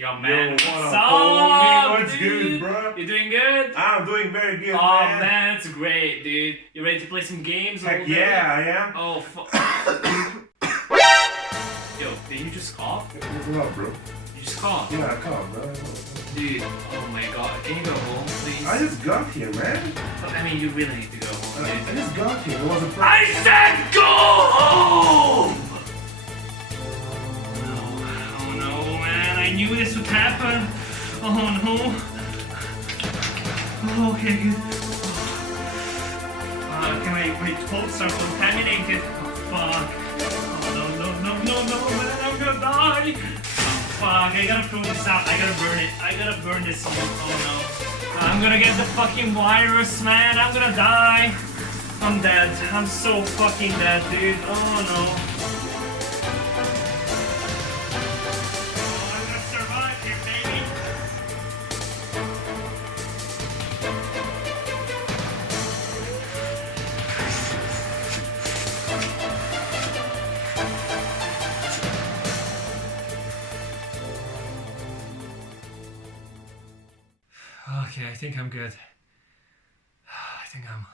Yo, man, Yo, what's what up, up, homie? What's dude? good, bro? You doing good? I'm doing very good, Oh, man. it's great, dude. You ready to play some games? Heck yeah, I am. Oh, Yo, did you just cough? What's up, bro? You just coughed? Yeah, come on, bro. Dude, oh my god. Can you go home, please? I just got here, man. I mean, you really need to go home, dude. I just got here. It was a I said go home! Oh no, man. I knew this would happen. Oh no. Oh, okay, good. My clothes are contaminated. Oh, fuck. Oh, no, man. I'm gonna die. Oh, fuck. I gotta throw this out. I gotta burn it. I gotta burn this. Oh no. I'm gonna get the fucking virus, man. I'm gonna die. I'm dead. I'm so fucking dead, dude. Oh no. Oh, I'm gonna survive here, baby. Okay, I think I'm good. I think I'm